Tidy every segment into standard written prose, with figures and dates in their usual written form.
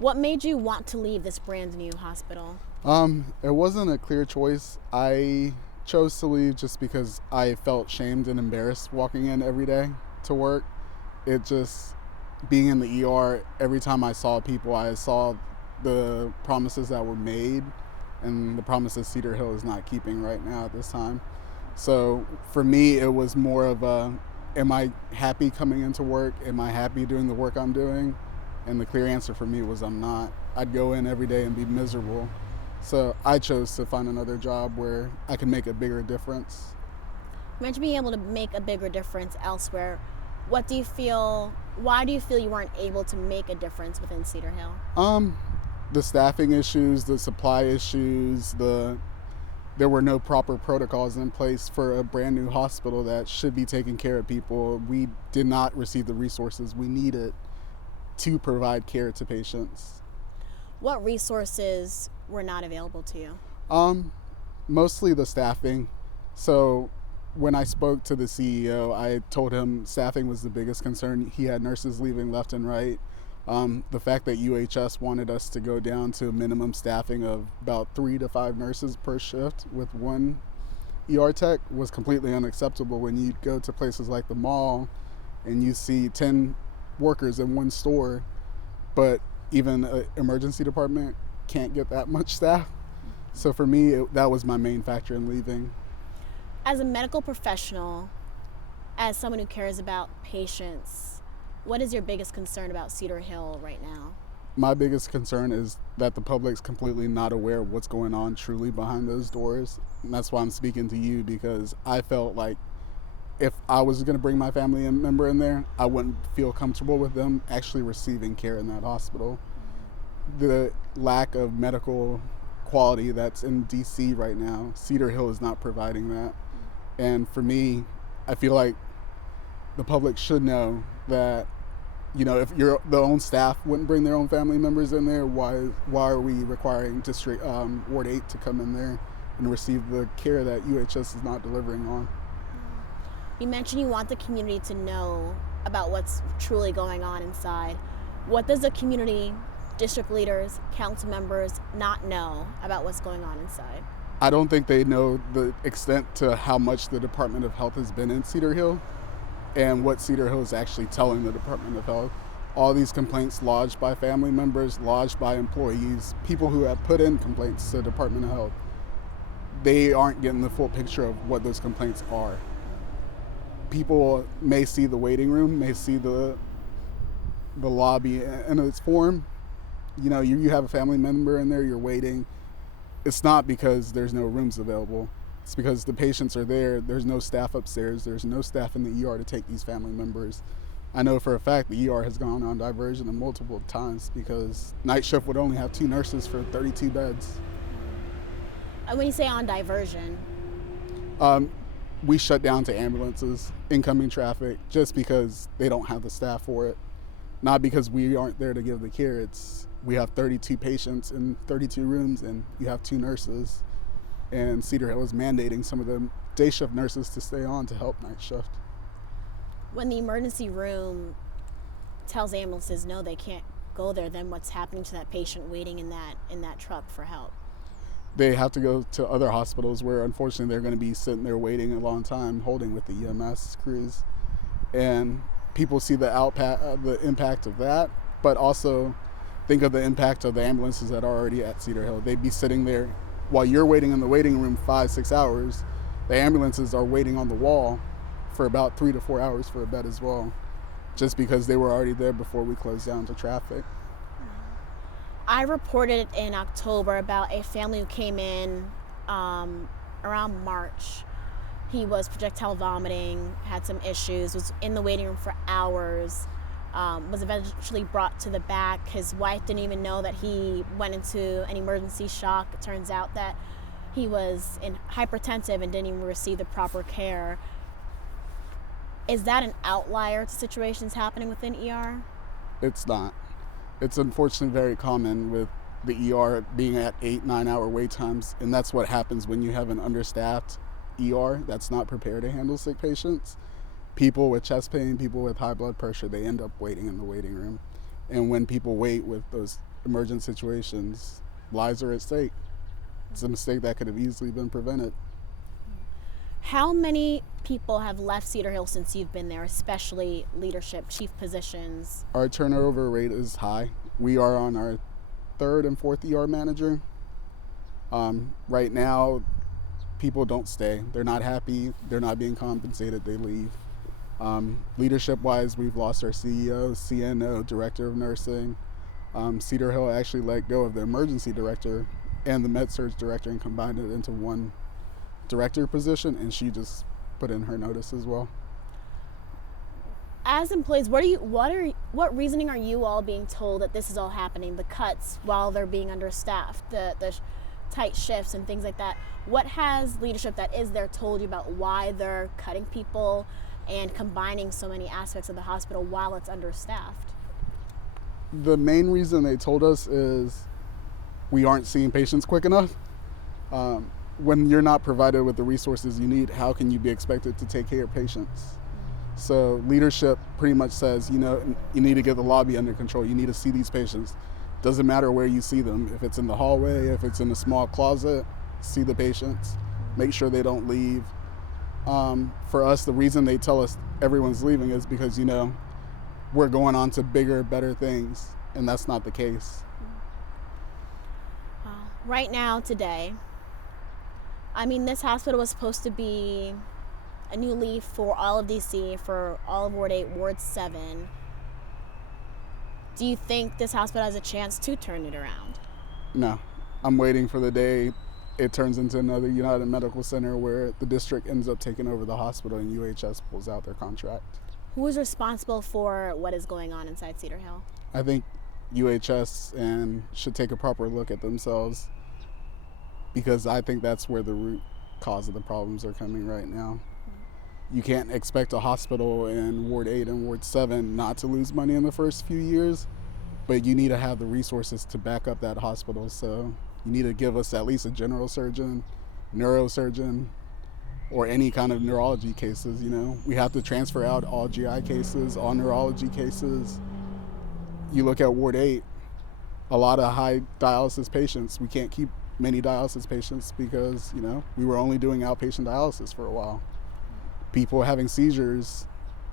What made you want to leave this brand new hospital? It wasn't a clear choice. I chose to leave just because I felt shamed and embarrassed walking in every day to work. It just, being in the ER, every time I saw people, I saw the promises that were made and the promises Cedar Hill is not keeping right now at this time. So for me, it was more of a, am I happy coming into work? Am I happy doing the work I'm doing? And the clear answer for me was I'm not. I'd go in every day and be miserable. So I chose to find another job where I can make a bigger difference. You mentioned being able to make a bigger difference elsewhere. Why do you feel you weren't able to make a difference within Cedar Hill? The staffing issues, the supply issues, there were no proper protocols in place for a brand new hospital that should be taking care of people. We did not receive the resources we needed to provide care to patients. What resources were not available to you? Mostly the staffing. So when I spoke to the CEO, I told him staffing was the biggest concern. He had nurses leaving left and right. The fact that UHS wanted us to go down to a minimum staffing of about 3 to 5 nurses per shift with one ER tech was completely unacceptable. When you go to places like the mall and you see 10 workers in one store, but even an emergency department can't get that much staff. So for me, that was my main factor in leaving. As a medical professional, as someone who cares about patients, what is your biggest concern about Cedar Hill right now? My biggest concern is that the public's completely not aware of what's going on truly behind those doors. And that's why I'm speaking to you, because I felt like if I was going to bring my family member in there, I wouldn't feel comfortable with them actually receiving care in that hospital. The lack of medical quality that's in DC right now, Cedar Hill is not providing that. And for me, I feel like the public should know that, if the own staff wouldn't bring their own family members in there, why are we requiring District Ward 8 to come in there and receive the care that UHS is not delivering on? You mentioned you want the community to know about what's truly going on inside. What does the community, district leaders, council members not know about what's going on inside? I don't think they know the extent to how much the Department of Health has been in Cedar Hill and what Cedar Hill is actually telling the Department of Health. All these complaints lodged by family members, lodged by employees, people who have put in complaints to the Department of Health, they aren't getting the full picture of what those complaints are. People may see the waiting room, may see the lobby in its form. You have a family member in there, you're waiting. It's not because there's no rooms available. It's because the patients are there. There's no staff upstairs. There's no staff in the ER to take these family members. I know for a fact the ER has gone on diversion multiple times because night shift would only have 2 nurses for 32 beds. And when you say on diversion? We shut down to ambulances, incoming traffic, just because they don't have the staff for it. Not because we aren't there to give the care. We have 32 patients in 32 rooms and you have 2 nurses. And Cedar Hill is mandating some of the day shift nurses to stay on to help night shift. When the emergency room tells ambulances no, they can't go there, then what's happening to that patient waiting in that truck for help? They have to go to other hospitals where unfortunately they're going to be sitting there waiting a long time holding with the EMS crews. And people see the impact of that, but also think of the impact of the ambulances that are already at Cedar Hill. They'd be sitting there while you're waiting in the waiting room 5-6 hours. The ambulances are waiting on the wall for about 3 to 4 hours for a bed as well, just because they were already there before we closed down to traffic. I reported in October about a family who came in around March. He was projectile vomiting, had some issues, was in the waiting room for hours, was eventually brought to the back. His wife didn't even know that he went into an emergency shock. It turns out that he was hypertensive and didn't even receive the proper care. Is that an outlier to situations happening within ER? It's not. It's unfortunately very common with the ER being at 8-9 hour wait times, and that's what happens when you have an understaffed ER that's not prepared to handle sick patients. People with chest pain, people with high blood pressure, they end up waiting in the waiting room. And when people wait with those emergent situations. Lives are at stake. It's a mistake that could have easily been prevented. How many people have left Cedar Hill since you've been there, especially leadership, chief positions? Our turnover rate is high. We are on our third and fourth ER manager. Right now, people don't stay. They're not happy. They're not being compensated. They leave. Leadership-wise, we've lost our CEO, CNO, director of nursing. Cedar Hill actually let go of the emergency director and the med-surg director and combined it into one director position, and she just put in her notice as well. As employees, what reasoning are you all being told that this is all happening? The cuts while they're being understaffed, the tight shifts and things like that. What has leadership that is there told you about why they're cutting people and combining so many aspects of the hospital while it's understaffed? The main reason they told us is we aren't seeing patients quick enough. When you're not provided with the resources you need, how can you be expected to take care of patients? So leadership pretty much says, you need to get the lobby under control. You need to see these patients. Doesn't matter where you see them. If it's in the hallway, if it's in a small closet, see the patients. Make sure they don't leave. For us, the reason they tell us everyone's leaving is because, we're going on to bigger, better things, and that's not the case. Right now, today, this hospital was supposed to be a new leaf for all of DC, for all of Ward 8, Ward 7. Do you think this hospital has a chance to turn it around? No. I'm waiting for the day it turns into another United Medical Center where the district ends up taking over the hospital and UHS pulls out their contract. Who is responsible for what is going on inside Cedar Hill? I think UHS should take a proper look at themselves, because I think that's where the root cause of the problems are coming right now. You can't expect a hospital in Ward 8 and Ward 7 not to lose money in the first few years, but you need to have the resources to back up that hospital. So you need to give us at least a general surgeon, neurosurgeon, or any kind of neurology cases. We have to transfer out all GI cases, all neurology cases. You look at Ward 8, a lot of high dialysis patients. We can't keep many dialysis patients because, we were only doing outpatient dialysis for a while. People having seizures,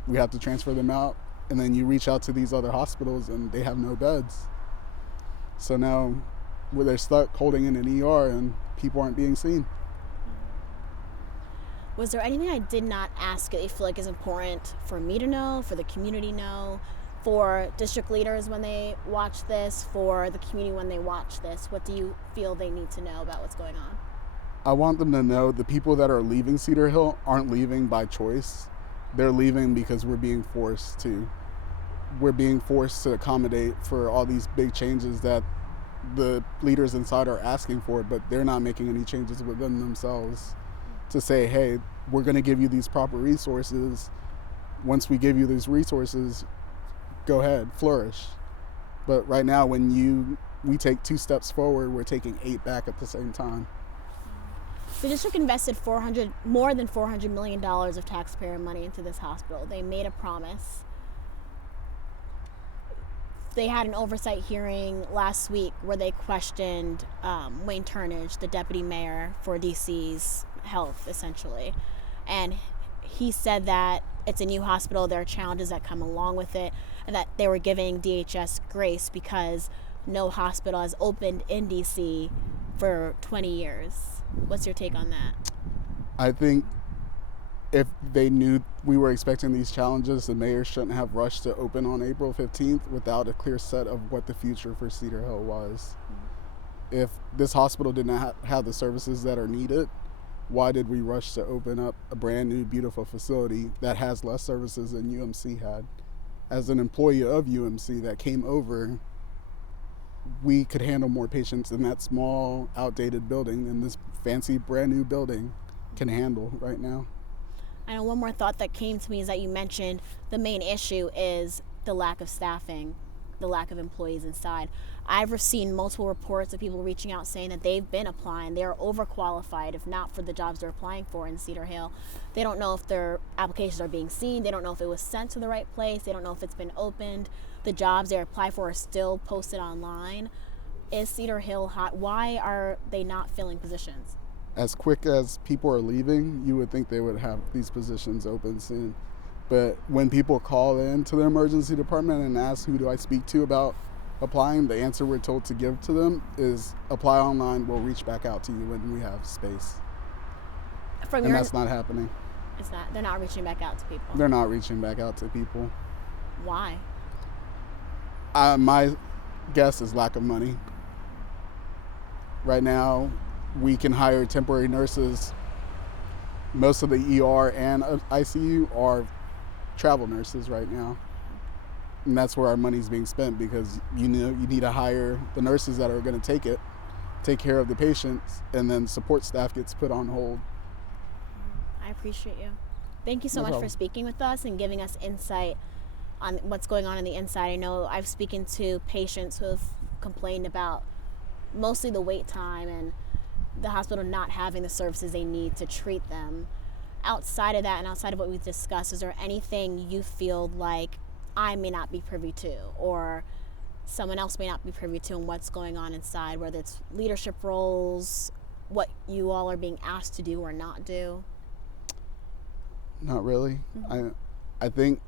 we have to transfer them out, and then you reach out to these other hospitals and they have no beds. So now they're stuck holding in an ER and people aren't being seen. Was there anything I did not ask that you feel like is important for me to know, for the community to know, for district leaders when they watch this, for the community when they watch this? What do you feel they need to know about what's going on? I want them to know the people that are leaving Cedar Hill aren't leaving by choice. They're leaving because we're being forced to. We're being forced to accommodate for all these big changes that the leaders inside are asking for, but they're not making any changes within themselves to say, hey, we're going to give you these proper resources. Once we give you these resources, go ahead, flourish. But right now, when we take 2 steps forward, we're taking 8 back at the same time. The district invested more than $400 million of taxpayer money into this hospital. They made a promise. They had an oversight hearing last week where they questioned Wayne Turnage, the deputy mayor for DC's health, essentially. And he said that it's a new hospital, there are challenges that come along with it, and that they were giving DHS grace because no hospital has opened in DC for 20 years. What's your take on that? I think if they knew we were expecting these challenges, the mayor shouldn't have rushed to open on April 15th without a clear set of what the future for Cedar Hill was. If this hospital did not have the services that are needed, why did we rush to open up a brand new, beautiful facility that has less services than UMC had? As an employee of UMC that came over, we could handle more patients in that small, outdated building than this fancy, brand new building can handle right now. I know one more thought that came to me is that you mentioned the main issue is the lack of staffing, the lack of employees inside. I've seen multiple reports of people reaching out saying that they've been applying. They're overqualified, if not for the jobs they're applying for in Cedar Hill. They don't know if their applications are being seen. They don't know if it was sent to the right place. They don't know if it's been opened. the jobs they apply for are still posted online. Is Cedar Hill hot? Why are they not filling positions? As quick as people are leaving, you would think they would have these positions open soon. But when people call in to the emergency department and ask who do I speak to about applying, the answer we're told to give to them is apply online, we'll reach back out to you when we have space. From And that's not happening. It's not. They're not reaching back out to people. They're not reaching back out to people. Why? My guess is lack of money. Right now, we can hire temporary nurses. Most of the ER and ICU are travel nurses right now. And that's where our money's being spent, because you need to hire the nurses that are going to take care of the patients, and then support staff gets put on hold. I appreciate you. Thank you so No much for problem. speaking with us and giving us insight on what's going on the inside. I know I've spoken to patients who have complained about mostly the wait time and the hospital not having the services they need to treat them. Outside of that and outside of what we've discussed, is there anything you feel like I may not be privy to, or someone else may not be privy to, and what's going on inside, whether it's leadership roles, what you all are being asked to do or not do? Not really. I think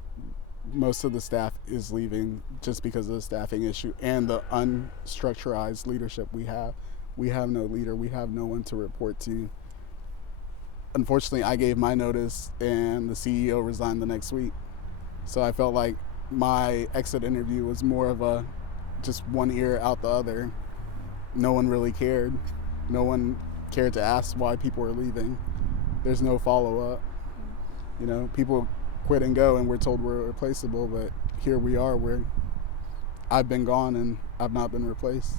most of the staff is leaving just because of the staffing issue and the unstructured leadership we have. We have no leader. We have no one to report to. Unfortunately, I gave my notice and the CEO resigned the next week. So I felt like my exit interview was more of a just one ear out the other. No one really cared. No one cared to ask why people were leaving. There's no follow-up. People quit and go and we're told we're replaceable, but here we are where I've been gone and I've not been replaced.